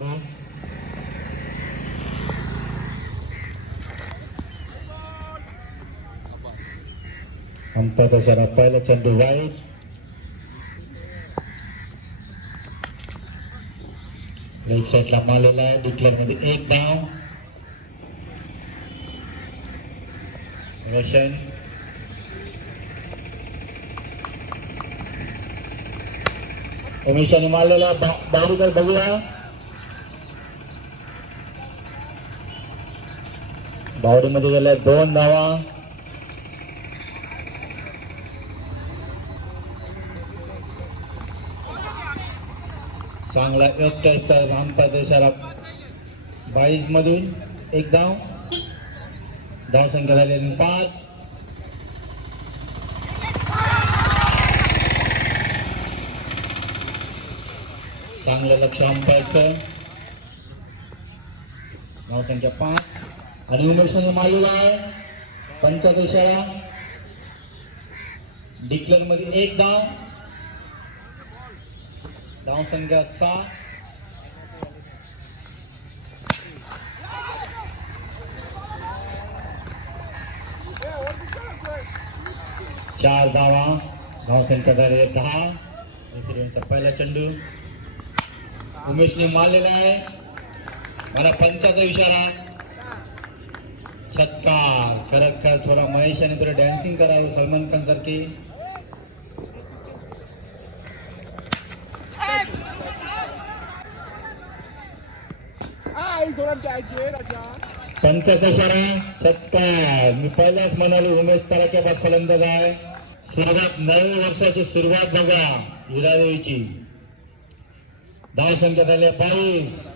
Umpire इशारा पहिला चेंडू वाईड. लेग साईडला मारलेला आहे. डिक्लेअर मध्ये एक धाव. रोशन उमेशाने मारलेला बारीकर बघूया. बावडीमध्ये गेल्या 2 धावा. चांगला एकटा अंपायर इशारा 22 मधून एक धाव. धाव संख्या झालेली 5. चांगलं लक्ष अंपायरचं. धाव संख्या 5 आणि उमेशने मारलेला आहे 5 इशारा. डिक्लेअर मध्ये एक धाव. धाव संख्या 6. चार धावा. धाव संख्या झाली 10. दुसऱ्यांचा पहिला चेंडू उमेशने मारलेला आहे. मला 5 इशारा. छत्कार. खरं थोडा महेशाने थोडं डॅन्सिंग करावं सलमान खान सारखी. पंचाचा इशारा. छत्कार. मी पहिलाच म्हणालो उमेश तराक्याबाद फलंदाज आहे. सुरुवात नव्या वर्षाची सुरुवात बघा हिरादेवीची. धाव संख्या झाली 22.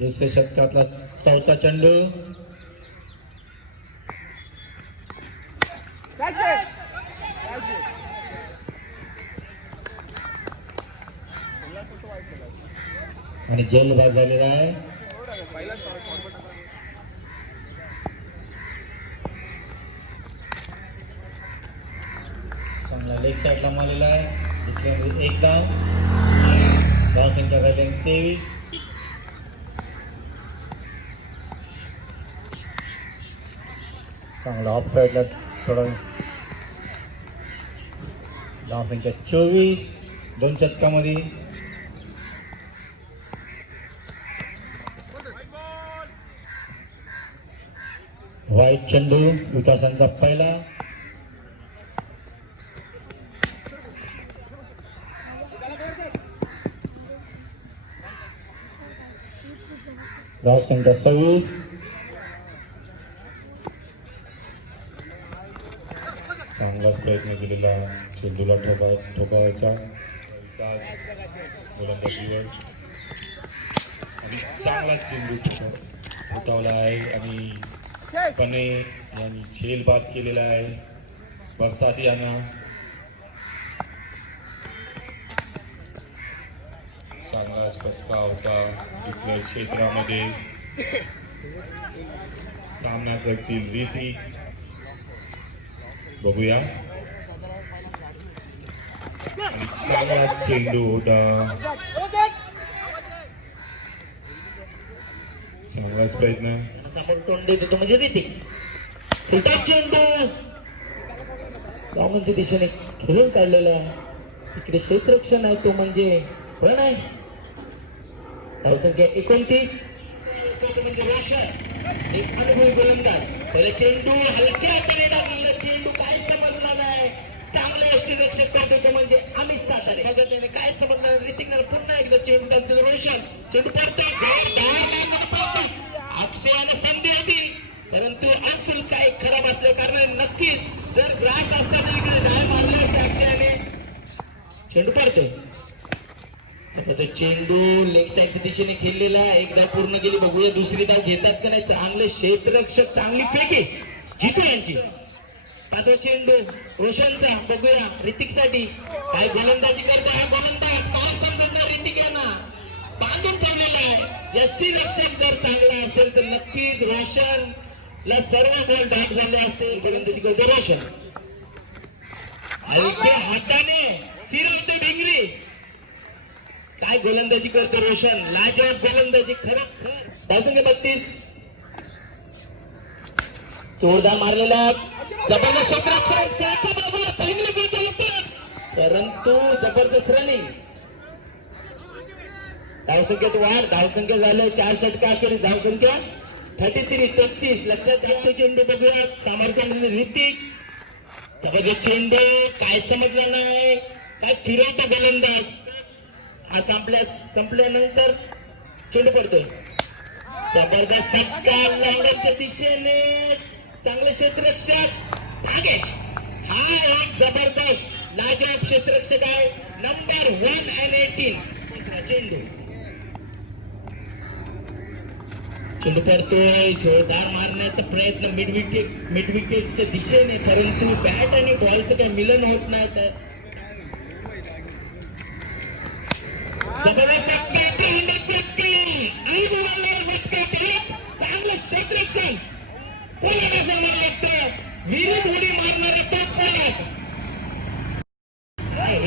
जसे शतकातला 4था चेंडू. आणि जेल बाद झालेला आहे. चांगला लेग साईडला मारलेला आहे. इथल्यामध्ये एक धाव. धाव संख्या झाली 23. चांगला ऑफ साईडला थोडा. धाव संख्या 24. 2 षटकामध्ये. वाईट चेंडू विकासांचा पहिला. धाव संख्या 26. चांगलाच प्रयत्न केलेला चेंडूला ठोकावायचा गोलंदाजीवर आणि चांगलाच चेंडू ठोकावला आहे. आणि पने यांनी झेल बाद केलेला आहे. बरसाती यांना चांगलाच फटका होता. डिक्लेअर क्षेत्रामध्ये सामना करतील रीती बघूया. आणि चांगला चेंडू होता. चांगलाच प्रयत्न. समोर तोंड देतो तो म्हणजे रीती. उलटा चेंडू रामनच्या दिशेने खेळून काढलेला. इकडे क्षेत्ररक्षण आहे तो म्हणजे पण आहे. धाव संख्या 29. म्हणजे रोशन एक अनुभवी गोलंदाज. पहिला चेंडू हलक्या हाताने टाकलेला चेंडू काय समजला नाही. चांगले यष्टीरक्षक करतो तो म्हणजे अमित सातारे. बघितल्याने काय समजणार. ऋतिकने पुन्हा एकदा चेंडू टाकतो. रोशन चेंडू पडतोय. अक्षयाने संधी होती परंतु आउटफील्ड काय खराब असल्या कारणाने नक्कीच जर ग्रास असताना इकडे डाय मारले होते अक्षयाने. चेंडू पडतोय. चेंडू लेग साईडच्या दिशेने खेळलेला. एक धाव पूर्ण केली. बघूया दुसरी धाव घेतात का नाही. चांगले क्षेत्ररक्षक चांगली फेकी जितू यांची. 5वा चेंडू रोशनचा. बघूया ऋतिक साठी काय गोलंदाजी करतो हा गोलंदाज. काय समजणार ऋतिक यांना बांधून ठेवलेला आहे. यष्टीरक्षक जर चांगला असेल तर नक्कीच रोशन ला सर्व बॉल बॅक झाले असतील. गोलंदाजी करतो रोशन. आणि ते हाताने फिरवते भिंगरी. काय गोलंदाजी करतो रोशन, लाजवाब गोलंदाजी खरं. धावसंख्या 32. जोरदार मारलेला जबरदस्त क्षेत्ररक्षण, परंतु जबरदस्त रनिंग. धावसंख्येत वाढ, धावसंख्या झालं 4 षटका अखेर धावसंख्या 33. लक्षात घ्या. चेंडू बघूया सामर्थ्य ऋतिक. जबरदस्त चेंडू, काय समजलं नाही, काय फिरवतो गोलंदाज. हा संपल्यानंतर चेंडू पडतोय. जबरदस्त फटका लावण्याच्या दिशेने, चांगले क्षेत्ररक्षक भागेश. हा एक जबरदस्त लाजवाब क्षेत्ररक्षक आहे, नंबर 118. चेंडू पडतोय, जोरदार मारण्याचा प्रयत्न मिड विकेटच्या दिशेने, परंतु बॅट आणि बॉलचं काही मिलन होत नाही. तर चांगलं क्षेत्ररक्षण, विरुद्ध उडी मारणारे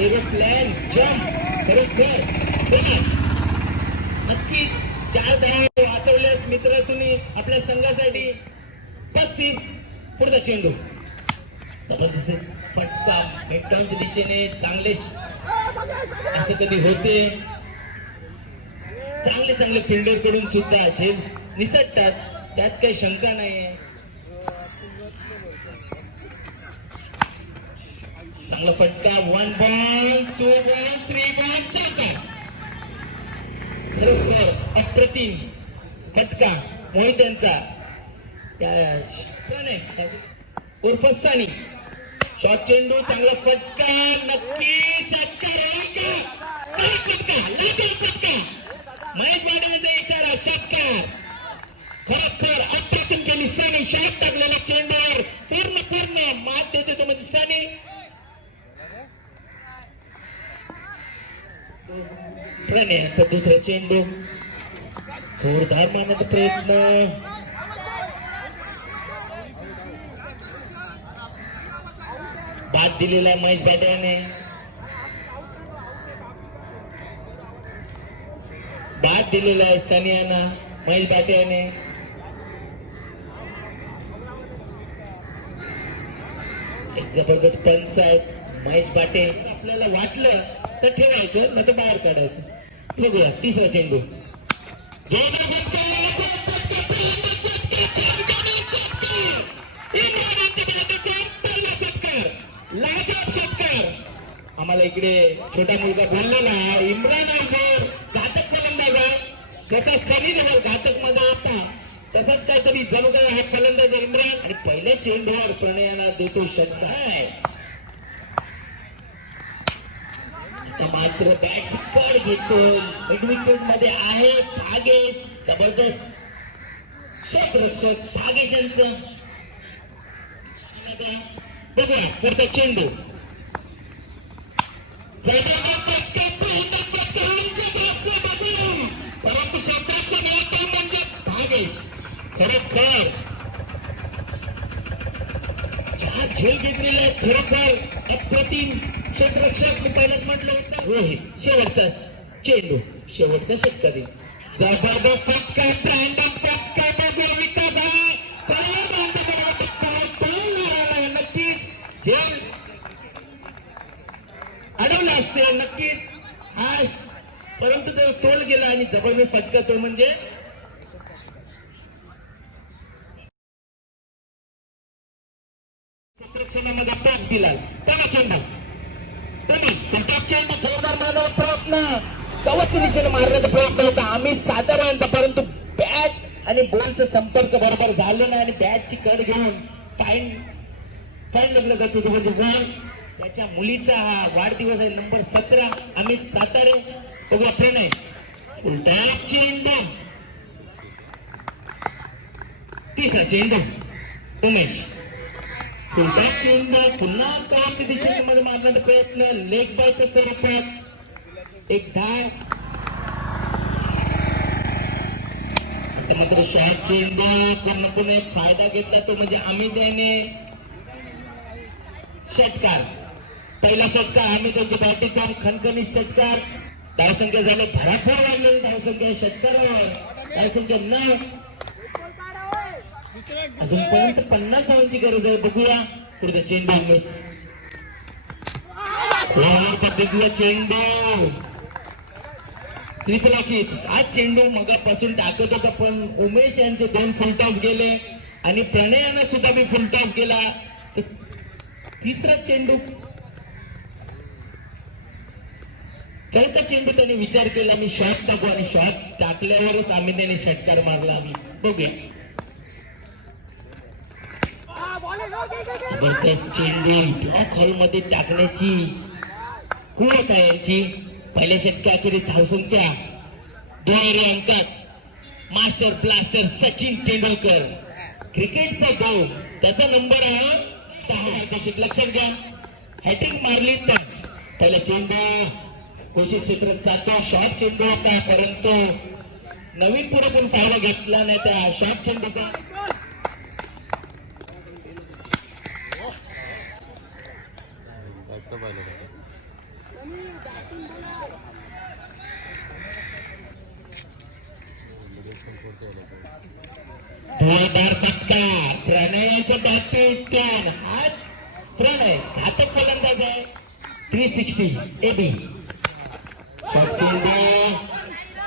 एरोप्लेन जम्प नक्की 4 धावा वाचवल्यास मित्र तुम्ही आपल्या संघासाठी. 35. पुढचा चेंडू, जबरदस्त फटका मिडटाउनच्या दिशेने. चांगले असं कधी होते, चांगले फिल्डर कडून सुद्धा झेल निसटतात, त्यात काही शंका नाहीये. चांगला फटका, 1 बॉल 2 बॉल 3 बॉल 4 बॉल. बरोबर अप्रतिम फटका मोहित यांचा, उर्फ सनी. शॉर्ट चेंडू, चांगला फटका, नक्की षटकार. महेश बाडेंचा इशारा, षटकार. खरोखर अप्रतिम केली सनी. शॉट टाकलेल्या चेंडूवर पूर्ण मात देते तो म्हणजे सनी. प्रणयचा दुसरा चेंडू, जोरदार मारण्याचा प्रयत्न. बाद दिलेला महेश बाट्याने, बाद दिलेला आहे सनियाना महेश बाट्याने. एक जबरदस्त पंच आहेत महेश बाटे. आपल्याला वाटलं तर ठेवायचं, नाही तर बाहेर काढायचं. बघूया तिसरा चेंडू, आम्हाला इकडे छोटा मुलगा बोललेला आहे, इम्रान आहे घातक फलंदाज आहे. जसा सनी देवल घातक मध्ये होता तसाच काहीतरी जणू काही हा फलंदाज इम्रान. आणि पहिल्या चेंडूवर प्रणयाला देतो षटकार. मात्र बॅटची कड घेतो, मिड विकेट मध्ये आहे भागेश. जबरदस्त क्षेत्ररक्षक भागेश यांचं. बघा पुढचा चेंडू, परंतु क्षेत्ररक्षण येतो म्हणजे भागेश. खरोखर 4 झेल घेतलेले, खरोखर अप्रतिम क्षेत्ररक्षक. मी पहिल्याच म्हटलं होतं रोहित. शेवटचा चेंडू, शेवटचा षटकारी, जबरदस्त फटका, फटका बघू विकास. नक्कीच झेल अडवला असते नक्कीच हा, परंतु तो तोल गेला आणि जबरदस्त फटका तो म्हणजे क्षेत्ररक्षणामध्ये टॉप दिला. त्याला चेंडू जोरदार मारण्याचा प्रयत्न, कवचच्या दिशेने मारण्याचा प्रयत्न होता अमित साताऱ्यांचा, परंतु बॅट आणि बॉलचा संपर्क बरोबर झाले नाही आणि बॅटची कड घेऊन फाईन लागलं जातो तो म्हणजे बॉल. त्याच्या मुलीचा हा वाढदिवस आहे, नंबर 17 अमित सातारे. बघा प्रणय, उलटा चेंडू, तिसरा चेंडू उमेश, उलटा चेंडू पुन्हा कवचच्या दिशेने मध्ये मारण्याचा प्रयत्न, लेग बायच्या स्वरूपात एक धाव. मात्र शॉर्ट चेंडू पूर्णपणे फायदा घेतला तो म्हणजे अमित याने षटकार. पहिला षटकार आम्ही त्यांच्या बॅटीचा खणखणीत षटकार. धावसंख्या झाले भराभर वाढलेली धावसंख्या षटकारावर. धावसंख्या 9. अजूनपर्यंत 50 धावांची गरज आहे. बघूया पुढे चेंडू मिस. पद्धतीला चेंडू त्रिफलाची. आज चेंडू मगापासून टाकत होता पण उमेश यांचे 2 फुलटॉस गेले आणि प्रणयानं सुद्धा मी फुलटॉस गेला. तिसरा चेंडू चौथा चेंडू त्याने विचार केला मी शॉट टाकू आणि शॉट टाकल्यावरच आम्ही त्याने षटकार मारला. आम्ही बघूया जबरदस्त चेंडू ब्लॉक हॉल मध्ये टाकण्याची कुवत आहे यांची. पहिल्या षटकाखेरीज धावसंख्या दुहेरी अंकात मास्टर ब्लास्टर सचिन तेंडुलकर. क्रिकेटचा गो त्याचा नंबर आहे 10. लक्षात घ्या हॅट्रिक मारली तर पहिला चेंडू कोशिश क्षेत्रात जातो. शॉर्ट चेंडू होता परंतु नवीन पुढे पण फायदा घेतला नाही त्या शॉर्ट चेंडूचा. धुळदार फटका प्रणयाच्या बॅटपीठ हात. प्रणय घातक फलंदाज आहे. 360 एबी शॉट चेंडू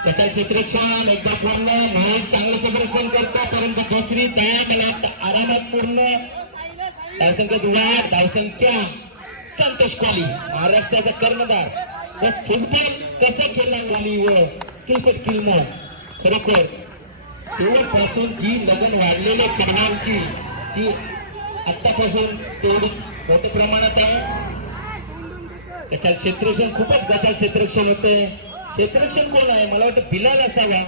त्याच्या क्षेत्ररक्षण एकदा पूर्ण नाही चांगलं क्षेत्ररक्षण करतो परंतु दुसरी दया आरामात पूर्ण. धावसंख्या दुवार. धावसंख्या संतोष कोहली महाराष्ट्राचा कर्णधार. व फुटबॉल कसा खेळला कोहली व क्रिकेट किलमोड. खरोखर तेव्हापासून जी लगन वाढलेल्या खेळाडूंची ती आतापासून तेवढी मोठ्या प्रमाणात आहे. त्याच्या क्षेत्ररक्षण खूपच गटाल क्षेत्ररक्षण होते. क्षेत्ररक्षण कोण आहे मला वाटतं बिलाल असावा.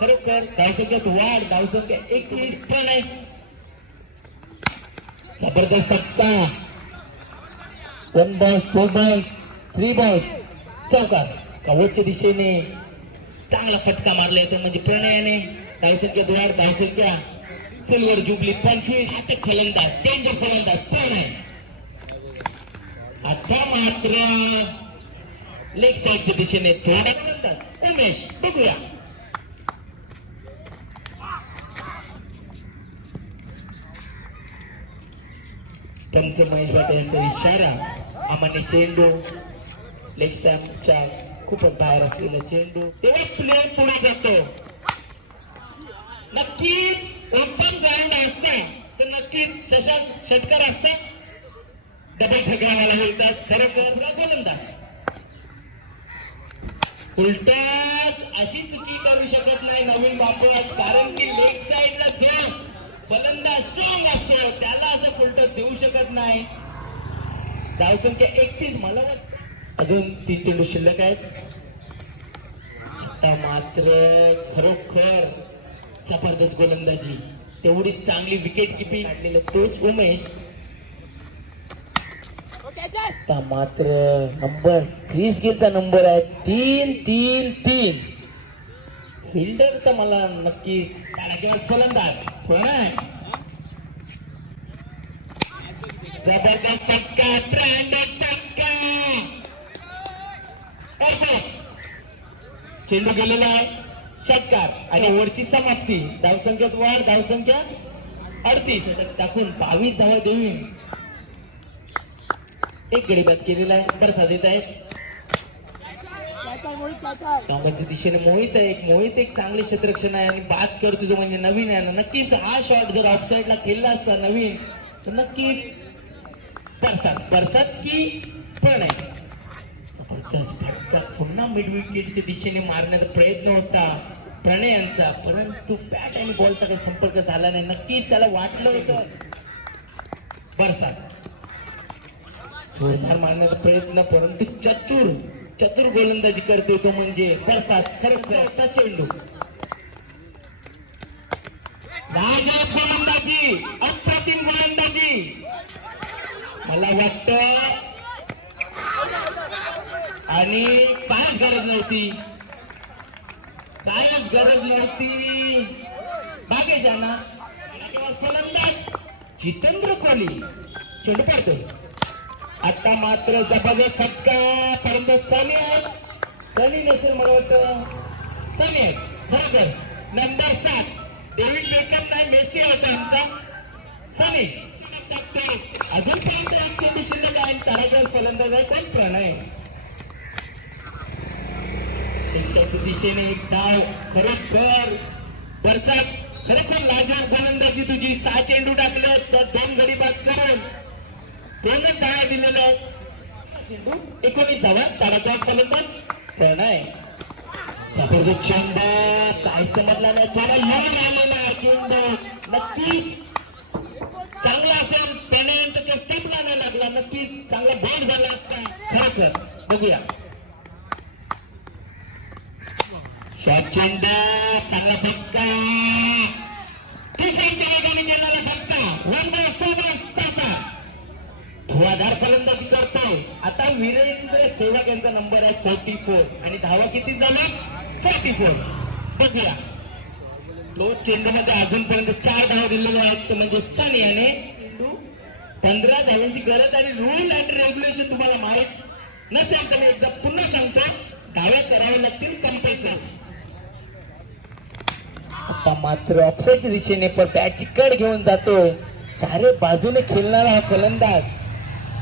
खरोखर धावसंख्यात वाढ. धावसंख्या 21 पण आहे. जबरदस्त फटका. 1 बॉल 2 बॉल 3 बॉल चौकार. कवचच्या दिशेने चांगला फटका मारला येतो म्हणजे प्रणयाने. धावसंख्या द्वार. धावसंख्या सिल्वर जुबली 25. हात फलंदाज डेंजर फलंदाज प्रणय. आता मात्र लेग साईडच्या दिशेने थोडा फलंदाज उमेश. बघूया पंच महेश भाटे यांचा इशारा. आम्हाने चेंडू लेग साईडच्या खूपच बाहेर असलेला चेंडू. तेव्हा प्लेयर पुढे जातो. नक्कीच ओपन ग्राउंड असता तर नक्कीच सशक्त षटकार असतात. डबल झगडावाला होतात. खरोखर गोलंदाज उलटाच अशी चुकी करू शकत नाही नवीन वापर. कारण की लेग साईडला जो फलंदाज स्ट्रॉंग असतो त्याला असं उलट देऊ शकत नाही. धावसंख्या 31. मला वाटतं अजून 3 चेंडू शिल्लक आहेत. आता मात्र खरोखर जबरदस्त गोलंदाजी. तेवढी चांगली विकेट किपिंग काढलेलं तोच उमेश. आता मात्र नंबर क्रिस गेलचा नंबर आहे 3-3-3. फिल्डर तर मला नक्की फलंदाज प्रणय. जबरदस्त फटका. ब्रँडेड फटका. चेंडू गेलेला आहे. षटकार आणि ओव्हरची समाप्ती. धावसंख्यात वाढ. धावसंख्या 38. टाकून 22 धावा देऊन एक गडी बाद केलेला आहे. बरसा देत आहे कामाच्या दिशेने मोहित आहे. मोहित एक चांगले क्षेत्ररक्षण आहे आणि बाद करतो तो म्हणजे नवीन आहे ना. नक्कीच हा शॉट जर ऑफसाईडला खेळला असता नवीन तर नक्कीच परसाद की पण आहे. फटका पुन्हा मिड विकेटच्या दिशेने मारण्याचा प्रयत्न होता प्रणयांचा परंतु बॅट आणि बॉलचा काही संपर्क झाला नाही. नक्कीच त्याला वाटलं होतं. बरसात जोरदार मारण्याचा प्रयत्न परंतु चतुर गोलंदाजी करते तो म्हणजे बरसात. खरं चेंडू नाजूक गोलंदाजी. अप्रतिम गोलंदाजी. मला वाटतं आणि कायच गरज नव्हती. भागेश आणा फलंदाज जितेंद्र कोहली चेंडू पडतोय. आता मात्र जबरदस्त फटका, परंतु सनी आहे, सनी नसेल मला वाटतं, सनी आहे खरोखर. नंबर 7 डेव्हिड बेकहम नाही, मेसी होता आमचा सनी. अजूनपर्यंत एक चेंडू शिल्लक आहे. तडाख्यात फलंदाज आहे कोण, प्रणय. एक्साच्या दिशेने एक धाव, खरोखर वरचा खरोखर लाजवाब फलंदाजी तुझी. 6 चेंडू टाकले तर 2 गडी बाद करून 2च धावा दिलेल्या आहेत. चेंडू 19 धावा, तडाख्यात फलंदाज प्रणय. जबरदस्त चेंडू, काय समजला नाही, थोडा लून आलेला चेंडू. नक्कीच चांगला असेल, प्रणयांचा ते स्टेप लावायला लागला, नक्कीच चांगला बॉल झाला असता खरोखर. बघूया शॉट चेंडू, चांगला फटका, 30 इंच्या वेगाने गेलेला फटका. 1 बॉल 2 बॉल चाचा धुवाधार फलंदाजी करतोय. आता वीरेंद्र सेवक यांचा नंबर आहे 44 आणि धावा किती झाल्या 44. बघूया तो चेंडू मध्ये अजूनपर्यंत 4 धावा दिलेले आहेत, ते म्हणजे सनी याने. चेंडू 15 धावांची गरज आणि रूल अँड रेग्युलेशन तुम्हाला माहित नसेल तर मी एकदा पुन्हा सांगतो, धाव्या कराव्या लागतील कंपल्सरी. आता मात्र ऑफसाईडच्या दिशेने पण बॅटची कड घेऊन जातोय. चारे बाजूने खेळणारा हा फलंदाज.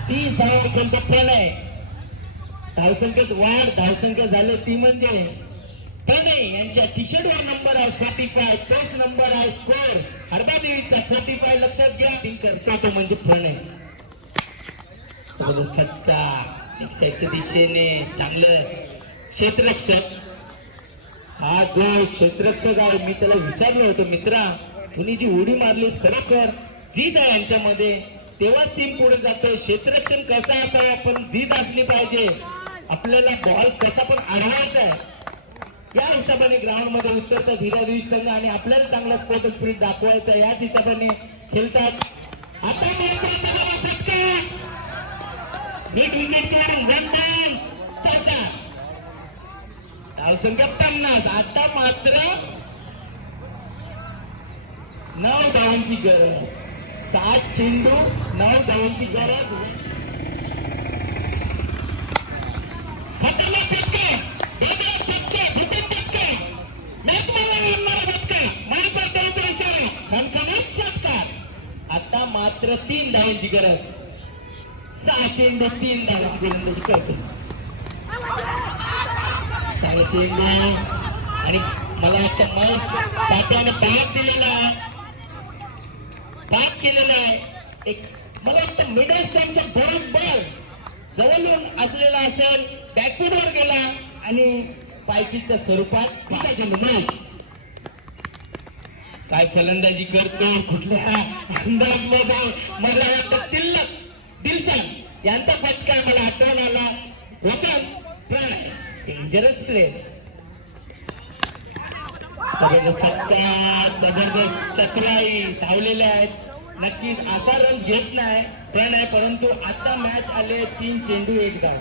30 धावा खेळतो प्रणय. धावसंख्येत वाढ, धावसंख्या झाले ती म्हणजे प्रणय यांच्या टी शर्ट वर नंबर आहे 45, तोच नंबर आहे स्कोर हरबादेवीचा 45. लक्षात घ्या, करतो तो म्हणजे प्रणय. फटका एक्साच्या दिशेने, चांगलं क्षेत्ररक्षक. हा जो क्षेत्ररक्षक आहे, मी त्याला विचारलं होतं, मित्रा तुम्ही जी उडी मारली खरोखर जीद आहे यांच्यामध्ये, तेव्हाच टीम पुढे जातोय. क्षेत्ररक्षण कसा असावा, पण जीद असली पाहिजे. आपल्याला बॉल कसा पण अडवायचा आहे, या हिशोबाने ग्राउंड मध्ये उतरतात हिरादेवी संघ आणि आपल्याला चांगला स्पोर्ट स्पिरिट दाखवायचा, याच हिशोबाने खेळतात. आता फटका, विकेटच्या 1 रन्स चौका, धावसंख्या 50. आता मात्र 9 धावांची गरज, 7 चेंडू 9 धावांची गरज. आता मात्र 3 धावांची गरज, 6 चेंडू 3 धावांची गोलंदाजी करते. चांगला चेंडू आणि मला वाटतं महेश तात्याने बॅक दिलेला आहे, बॅक केलेला आहे. एक मला वाटतं मिडल स्टँडच्या बरोबर जवळून असलेला असेल, बॅकफूटवर गेला आणि पायचीच्या स्वरूपात पिसा चेंडू. महेश काय फलंदाजी करतो, कुठल्या अंदाज मध्ये. मला वाटतं दिलशान यांचा फटका मला आठवण आला. रोशन प्रणय डेंजरस प्लेअर. फटका, जबरदस्त चतुराई, धावलेले आहेत. नक्कीच असा रन घेत नाही प्रणय, परंतु आता मॅच आले 3 चेंडू 1 धाव,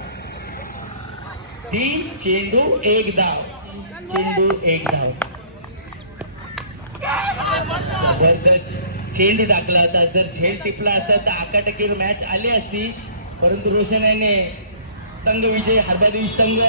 3 चेंडू 1 धाव, चेंडू 1 धाव. चेंडू टाकला होता, जर झेल टिपला असता तर 11% मॅच आली असती, परंतु रोशन याने संघ विजय हरबादेवी संघ